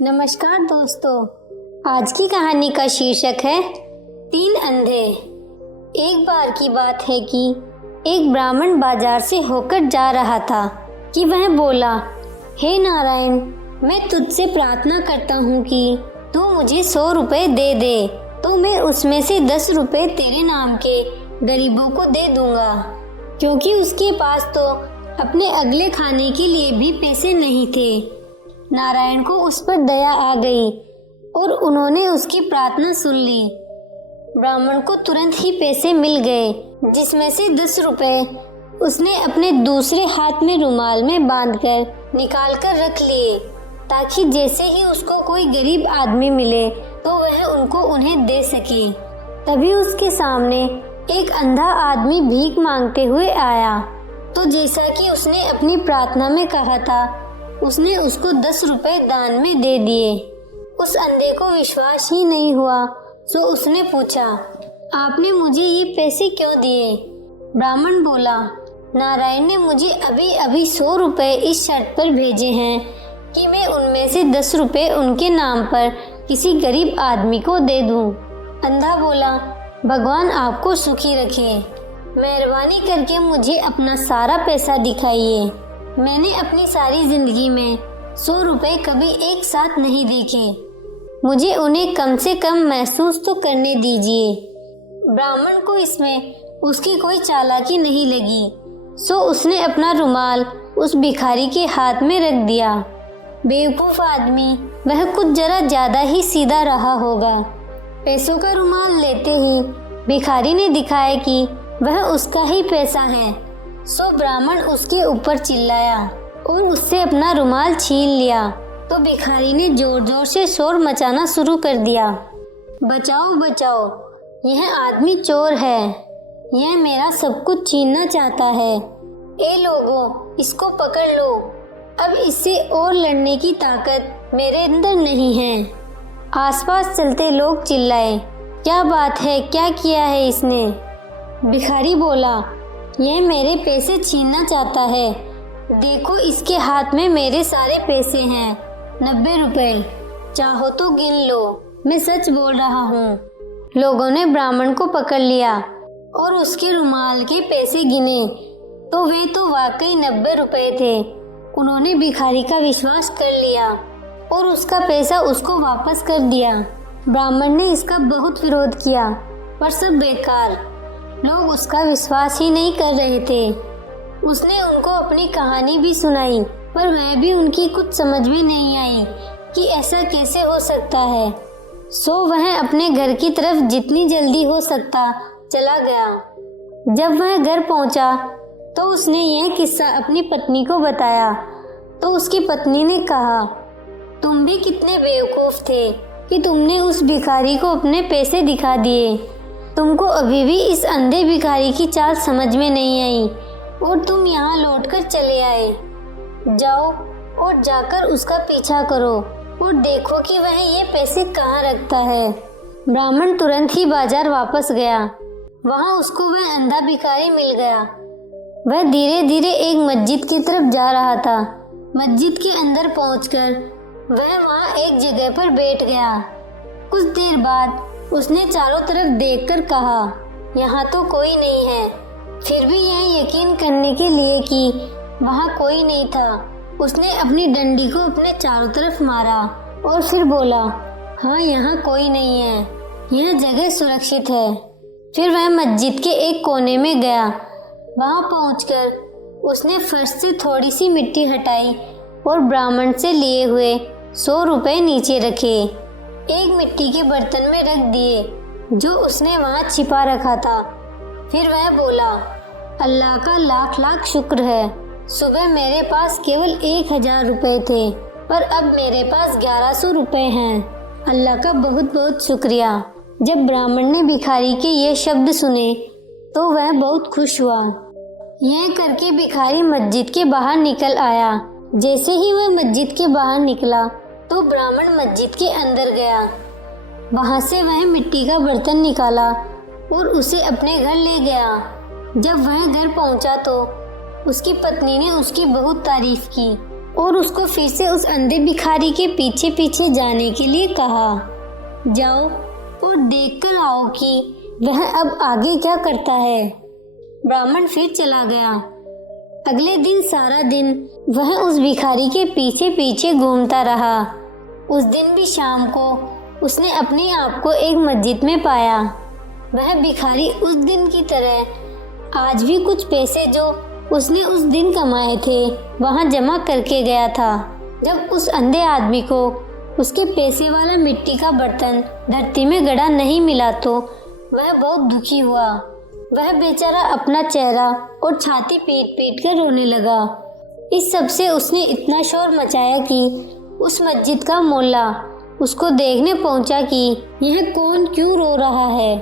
नमस्कार दोस्तों, आज की कहानी का शीर्षक है 3 अंधे। एक बार की बात है कि एक ब्राह्मण बाजार से होकर जा रहा था कि वह बोला, हे नारायण, मैं तुझसे प्रार्थना करता हूँ कि तू मुझे 100 रुपए दे दे तो मैं उसमें से 10 रुपए तेरे नाम के गरीबों को दे दूंगा, क्योंकि उसके पास तो अपने अगले खाने के लिए भी पैसे नहीं थे। नारायण को उस पर दया आ गई और उन्होंने उसकी प्रार्थना सुन ली। ब्राह्मण को तुरंत ही पैसे मिल गए, जिसमें से 10 रुपए उसने अपने दूसरे हाथ में रुमाल में बांधकर निकाल कर रख लिए, ताकि जैसे ही उसको कोई गरीब आदमी मिले तो वह उनको उन्हें दे सके। तभी उसके सामने एक अंधा आदमी भीख मांगते हुए आया, तो जैसा कि उसने अपनी प्रार्थना में कहा था, उसने उसको 10 रुपए दान में दे दिए। उस अंधे को विश्वास ही नहीं हुआ, तो उसने पूछा, आपने मुझे ये पैसे क्यों दिए? ब्राह्मण बोला, नारायण ने मुझे अभी अभी 100 रुपए इस शर्त पर भेजे हैं कि मैं उनमें से 10 रुपए उनके नाम पर किसी गरीब आदमी को दे दूं। अंधा बोला, भगवान आपको सुखी रखे, मेहरबानी करके मुझे अपना सारा पैसा दिखाइए। मैंने अपनी सारी जिंदगी में 100 रुपए कभी एक साथ नहीं देखे, मुझे उन्हें कम से कम महसूस तो करने दीजिए। ब्राह्मण को इसमें उसकी कोई चालाकी नहीं लगी, सो उसने अपना रुमाल उस भिखारी के हाथ में रख दिया। बेवकूफ़ आदमी, वह कुछ जरा ज़्यादा ही सीधा रहा होगा। पैसों का रुमाल लेते ही भिखारी ने दिखाया कि वह उसका ही पैसा है, सो ब्राह्मण उसके ऊपर चिल्लाया और उससे अपना रुमाल छीन लिया। तो भिखारी ने जोर जोर से शोर मचाना शुरू कर दिया, बचाओ बचाओ, यह आदमी चोर है, यह मेरा सब कुछ छीनना चाहता है। ए लोगों, इसको पकड़ लो, अब इससे और लड़ने की ताकत मेरे अंदर नहीं है। आसपास चलते लोग चिल्लाए, क्या बात है, क्या किया है इसने? भिखारी बोला, यह मेरे पैसे छीनना चाहता है, देखो इसके हाथ में मेरे सारे पैसे हैं, 90 रुपए, चाहो तो गिन लो, मैं सच बोल रहा हूँ। लोगों ने ब्राह्मण को पकड़ लिया और उसके रुमाल के पैसे गिने, तो वे तो वाकई 90 रुपए थे। उन्होंने भिखारी का विश्वास कर लिया और उसका पैसा उसको वापस कर दिया। ब्राह्मण ने इसका बहुत विरोध किया, पर सब बेकार, लोग उसका विश्वास ही नहीं कर रहे थे। उसने उनको अपनी कहानी भी सुनाई, पर वह भी उनकी कुछ समझ में नहीं आई कि ऐसा कैसे हो सकता है। सो वह अपने घर की तरफ जितनी जल्दी हो सकता चला गया। जब वह घर पहुंचा तो उसने यह किस्सा अपनी पत्नी को बताया, तो उसकी पत्नी ने कहा, तुम भी कितने बेवकूफ़ थे कि तुमने उस भिखारी को अपने पैसे दिखा दिए। तुमको अभी भी इस अंधे भिखारी की चाल समझ में नहीं आई और तुम यहाँ लौटकर चले आए। जाओ और जाकर उसका पीछा करो और देखो कि वह ये पैसे कहाँ रखता है। ब्राह्मण तुरंत ही बाजार वापस गया। वहाँ उसको वह अंधा भिखारी मिल गया। वह धीरे धीरे एक मस्जिद की तरफ जा रहा था। मस्जिद के अंदर पहुंचकर वह वहाँ एक जगह पर बैठ गया। कुछ देर बाद उसने चारों तरफ देखकर कहा, यहाँ तो कोई नहीं है। फिर भी यह यकीन करने के लिए कि वहाँ कोई नहीं था, उसने अपनी डंडी को अपने चारों तरफ मारा और फिर बोला, हाँ यहाँ कोई नहीं है, यह जगह सुरक्षित है। फिर वह मस्जिद के एक कोने में गया। वहाँ पहुंचकर उसने फर्श से थोड़ी सी मिट्टी हटाई और ब्राह्मण से लिए हुए 100 रुपए नीचे रखे, एक मिट्टी के बर्तन में रख दिए जो उसने वहाँ छिपा रखा था। फिर वह बोला, अल्लाह का लाख लाख शुक्र है, सुबह मेरे पास केवल 1000 रुपए थे, पर अब मेरे पास 1100 रुपए हैं। अल्लाह का बहुत बहुत शुक्रिया। जब ब्राह्मण ने भिखारी के ये शब्द सुने तो वह बहुत खुश हुआ। यह करके भिखारी मस्जिद के बाहर निकल आया। जैसे ही वह मस्जिद के बाहर निकला तो ब्राह्मण मस्जिद के अंदर गया। वहाँ से वह मिट्टी का बर्तन निकाला और उसे अपने घर ले गया। जब वह घर पहुँचा तो उसकी पत्नी ने उसकी बहुत तारीफ की और उसको फिर से उस अंधे भिखारी के पीछे पीछे जाने के लिए कहा। जाओ और देख कर आओ कि वह अब आगे क्या करता है। ब्राह्मण फिर चला गया। अगले दिन सारा दिन वह उस भिखारी के पीछे पीछे घूमता रहा। उस दिन भी शाम को उसने अपने आप को एक मस्जिद में पाया। वह भिखारी उस दिन की तरह आज भी कुछ पैसे जो उसने उस दिन कमाए थे वहां जमा करके गया था। जब उस अंधे आदमी को उसके पैसे वाला मिट्टी का बर्तन धरती में गड़ा नहीं मिला तो वह बहुत दुखी हुआ। वह बेचारा अपना चेहरा और छाती पीट पीट कर रोने लगा। इस सब से उसने इतना शोर मचाया कि उस मस्जिद का मोल्ला उसको देखने पहुंचा कि यह कौन क्यों रो रहा है।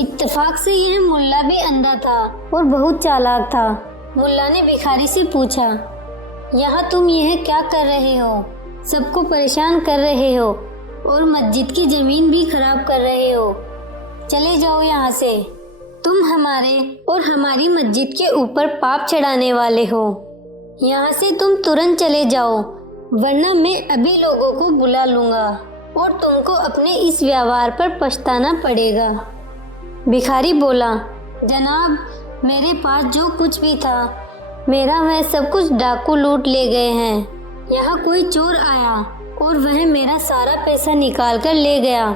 इत्तेफाक से यह मुल्ला भी अंधा था और बहुत चालाक था। मुल्ला ने भिखारी से पूछा, यहाँ तुम यह क्या कर रहे हो? सबको परेशान कर रहे हो और मस्जिद की जमीन भी खराब कर रहे हो। चले जाओ यहाँ से। तुम हमारे और हमारी मस्जिद के ऊपर पाप चढ़ाने वाले हो। यहाँ से तुम तुरंत चले जाओ, वरना मैं अभी लोगों को बुला लूँगा और तुमको अपने इस व्यवहार पर पछताना पड़ेगा। भिखारी बोला, जनाब, मेरे पास जो कुछ भी था मेरा वह सब कुछ डाकू लूट ले गए हैं। यहाँ कोई चोर आया और वह मेरा सारा पैसा निकाल कर ले गया।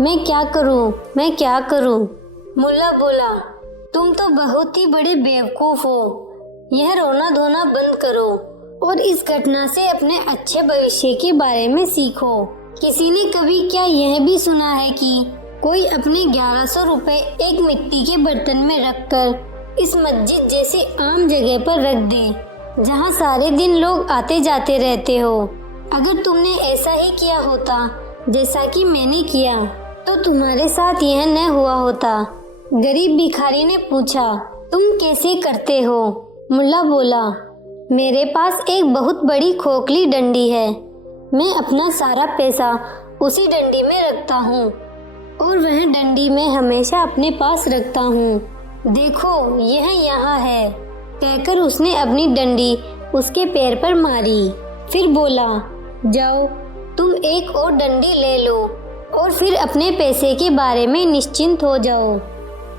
मैं क्या करूँ, मैं क्या करूँ? मुल्ला बोला, तुम तो बहुत ही बड़े बेवकूफ़ हो। यह रोना धोना बंद करो और इस घटना से अपने अच्छे भविष्य के बारे में सीखो। किसी ने कभी क्या यह भी सुना है कि कोई अपने 1100 रुपए एक मिट्टी के बर्तन में रखकर इस मस्जिद जैसी आम जगह पर रख दे जहां सारे दिन लोग आते जाते रहते हो? अगर तुमने ऐसा ही किया होता जैसा कि मैंने किया तो तुम्हारे साथ यह न हुआ होता। गरीब भिखारी ने पूछा, तुम कैसे करते हो? मुल्ला बोला, मेरे पास एक बहुत बड़ी खोखली डंडी है। मैं अपना सारा पैसा उसी डंडी में रखता हूँ और वह डंडी मैं हमेशा अपने पास रखता हूँ। देखो, यह यहाँ है। कहकर उसने अपनी डंडी उसके पैर पर मारी। फिर बोला, जाओ तुम एक और डंडी ले लो और फिर अपने पैसे के बारे में निश्चिंत हो जाओ।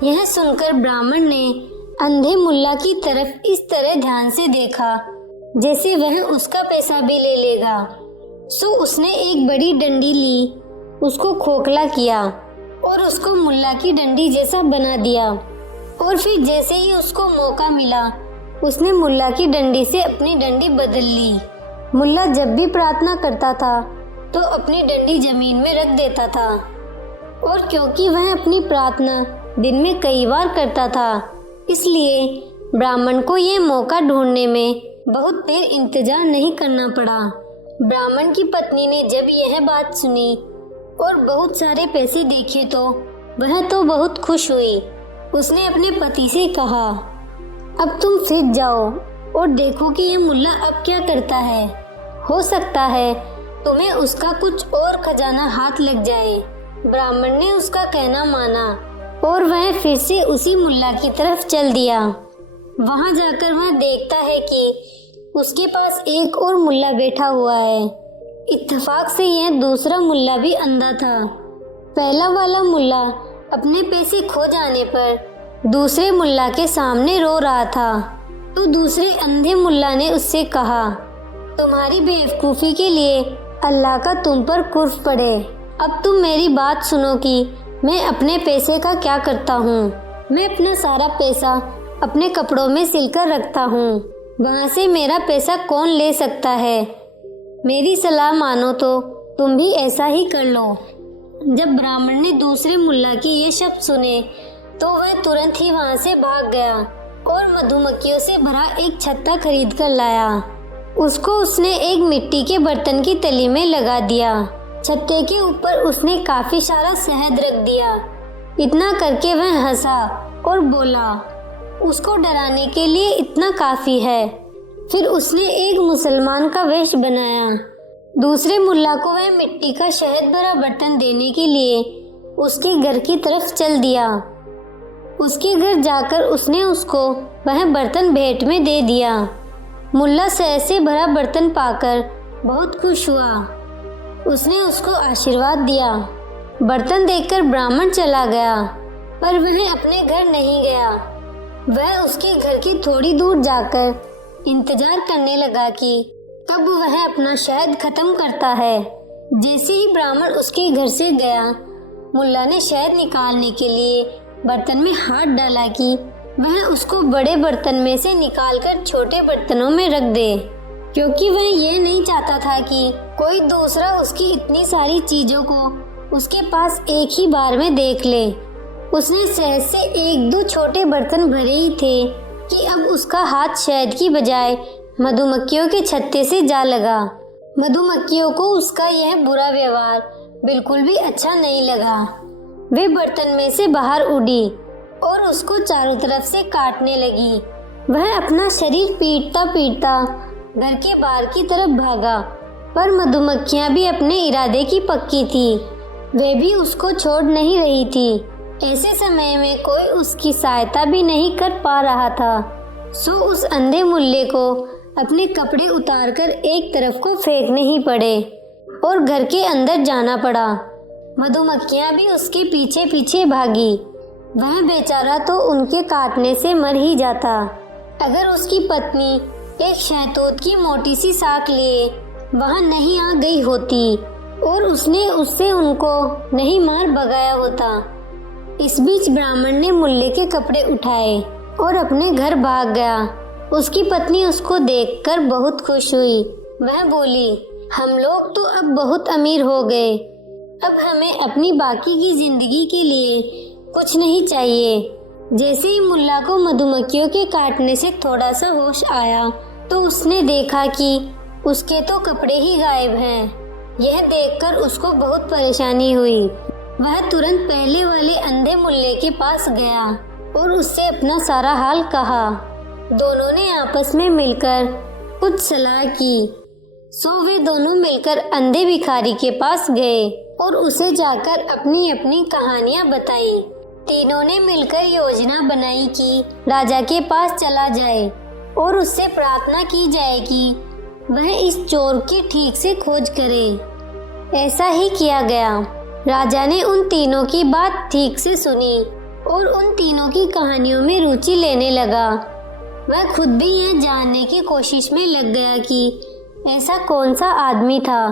यह सुनकर ब्राह्मण ने अंधे मुल्ला की तरफ इस तरह ध्यान से देखा जैसे वह उसका पैसा भी ले लेगा। सो उसने एक बड़ी डंडी ली, उसको खोखला किया और उसको मुल्ला की डंडी जैसा बना दिया। और फिर जैसे ही उसको मौका मिला उसने मुल्ला की डंडी से अपनी डंडी बदल ली। मुल्ला जब भी प्रार्थना करता था तो अपनी डंडी जमीन में रख देता था और क्योंकि वह अपनी प्रार्थना दिन में कई बार करता था इसलिए ब्राह्मण को ये मौका ढूंढने में बहुत देर इंतजार नहीं करना पड़ा। ब्राह्मण की पत्नी ने जब यह बात सुनी और बहुत सारे पैसे देखे तो वह तो बहुत खुश हुई। उसने अपने पति से कहा, अब तुम फिर जाओ और देखो कि यह मुल्ला अब क्या करता है। हो सकता है तुम्हें उसका कुछ और खजाना हाथ लग जाए। ब्राह्मण ने उसका कहना माना और वह फिर से उसी मुल्ला की तरफ चल दिया। वहां जाकर वह देखता है कि उसके पास एक और मुल्ला बैठा हुआ है। इत्तेफाक से यह दूसरा मुल्ला भी अंधा था। पहला वाला मुल्ला अपने पैसे खो जाने पर दूसरे मुल्ला के सामने रो रहा था तो दूसरे अंधे मुल्ला ने उससे कहा, तुम्हारी बेवकूफ़ी के लिए अल्लाह का तुम पर कुर्ब पड़े। अब तुम मेरी बात सुनो कि मैं अपने पैसे का क्या करता हूँ। मैं अपना सारा पैसा अपने कपड़ों में सिलकर रखता हूँ। वहाँ से मेरा पैसा कौन ले सकता है? मेरी सलाह मानो तो तुम भी ऐसा ही कर लो। जब ब्राह्मण ने दूसरे मुल्ला के ये शब्द सुने तो वह तुरंत ही वहाँ से भाग गया और मधुमक्खियों से भरा एक छत्ता खरीद कर लाया। उसको उसने एक मिट्टी के बर्तन की तली में लगा दिया। छत्ते के ऊपर उसने काफी सारा शहद रख दिया। इतना करके वह हंसा और बोला, उसको डराने के लिए इतना काफी है। फिर उसने एक मुसलमान का वेश बनाया। दूसरे मुल्ला को वह मिट्टी का शहद भरा बर्तन देने के लिए उसके घर की तरफ चल दिया। उसके घर जाकर उसने उसको वह बर्तन भेंट में दे दिया। मुल्ला शहद से भरा बर्तन पाकर बहुत खुश हुआ। उसने उसको आशीर्वाद दिया। बर्तन देखकर ब्राह्मण चला गया, पर वह अपने घर नहीं गया। वह उसके घर की थोड़ी दूर जाकर इंतजार करने लगा कि कब वह अपना शहद खत्म करता है। जैसे ही ब्राह्मण उसके घर से गया, मुल्ला ने शहद निकालने के लिए बर्तन में हाथ डाला कि वह उसको बड़े बर्तन में से निकालकर छोटे बर्तनों में रख दे, क्योंकि वह ये नहीं चाहता था कि कोई दूसरा उसकी इतनी सारी चीजों को उसके पास एक ही बार में देख ले। उसने शहद से 1-2 छोटे बर्तन भरे ही थे कि अब उसका हाथ शहद की बजाय मधुमक्खियों के छत्ते से जा लगा। मधुमक्खियों को उसका यह बुरा व्यवहार बिल्कुल भी अच्छा नहीं लगा। वे बर्तन में से बाहर उड़ी और उसको चारों तरफ से काटने लगी। वह अपना शरीर पीटता पीटता घर के बाहर की तरफ भागा, पर मधुमक्खियां भी अपने इरादे की पक्की थी। वे भी उसको छोड़ नहीं रही थी। ऐसे समय में कोई उसकी सहायता भी नहीं कर पा रहा था। सो उस अंधे मुल्ले को अपने कपड़े उतारकर एक तरफ को फेंकने ही पड़े और घर के अंदर जाना पड़ा। मधुमक्खियां भी उसके पीछे पीछे भागी। वह बेचारा तो उनके काटने से मर ही जाता। अगर उसकी पत्नी एक शहतूत की मोटी सी साख लिए वहां नहीं आ गई होती और उसने उससे उनको नहीं मार भगाया होता। इस बीच ब्राह्मण ने मुल्ले के कपड़े उठाए और अपने घर भाग गया। उसकी पत्नी उसको देखकर बहुत खुश हुई। वह बोली, हम लोग तो अब बहुत अमीर हो गए। अब हमें अपनी बाकी की जिंदगी के लिए कुछ नहीं चाहिए। जैसे ही मुल्ला को मधुमक्खियों के काटने से थोड़ा सा होश आया तो उसने देखा कि उसके तो कपड़े ही गायब हैं। यह देखकर उसको बहुत परेशानी हुई। वह तुरंत पहले वाले अंधे मुल्ले के पास गया और उससे अपना सारा हाल कहा। दोनों ने आपस में मिलकर कुछ सलाह की। सो वे दोनों मिलकर अंधे भिखारी के पास गए और उसे जाकर अपनी अपनी कहानियां बताई। तीनों ने मिलकर योजना बनाई कि राजा के पास चला जाए और उससे प्रार्थना की जाए कि वह इस चोर की ठीक से खोज करे। ऐसा ही किया गया। राजा ने उन तीनों की बात ठीक से सुनी और उन तीनों की कहानियों में रुचि लेने लगा। वह खुद भी यह जानने की कोशिश में लग गया कि ऐसा कौन सा आदमी था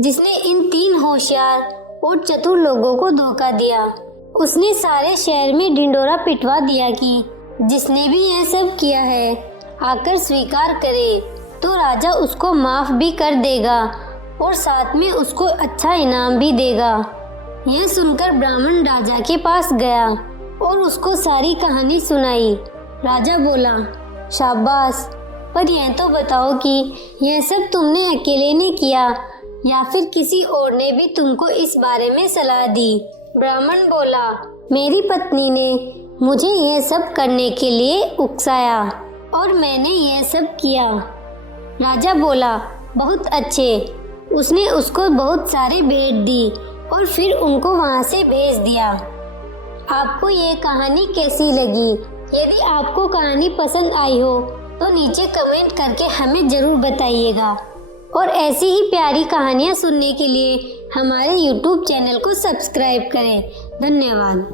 जिसने इन 3 होशियार और चतुर लोगों को धोखा दिया। उसने सारे शहर में ढिंडोरा पिटवा दिया कि जिसने भी यह सब किया है आकर स्वीकार करे तो राजा उसको माफ भी कर देगा और साथ में उसको अच्छा इनाम भी देगा। यह सुनकर ब्राह्मण राजा के पास गया और उसको सारी कहानी सुनाई। राजा बोला, शाबाश, पर यह तो बताओ कि यह सब तुमने अकेले ने किया या फिर किसी और ने भी तुमको इस बारे में सलाह दी? ब्राह्मण बोला, मेरी पत्नी ने मुझे यह सब करने के लिए उकसाया और मैंने यह सब किया। राजा बोला, बहुत अच्छे। उसने उसको बहुत सारे भेंट दी और फिर उनको वहां से भेज दिया। आपको ये कहानी कैसी लगी? यदि आपको कहानी पसंद आई हो तो नीचे कमेंट करके हमें जरूर बताइएगा और ऐसी ही प्यारी कहानियाँ सुनने के लिए हमारे YouTube चैनल को सब्सक्राइब करें। धन्यवाद।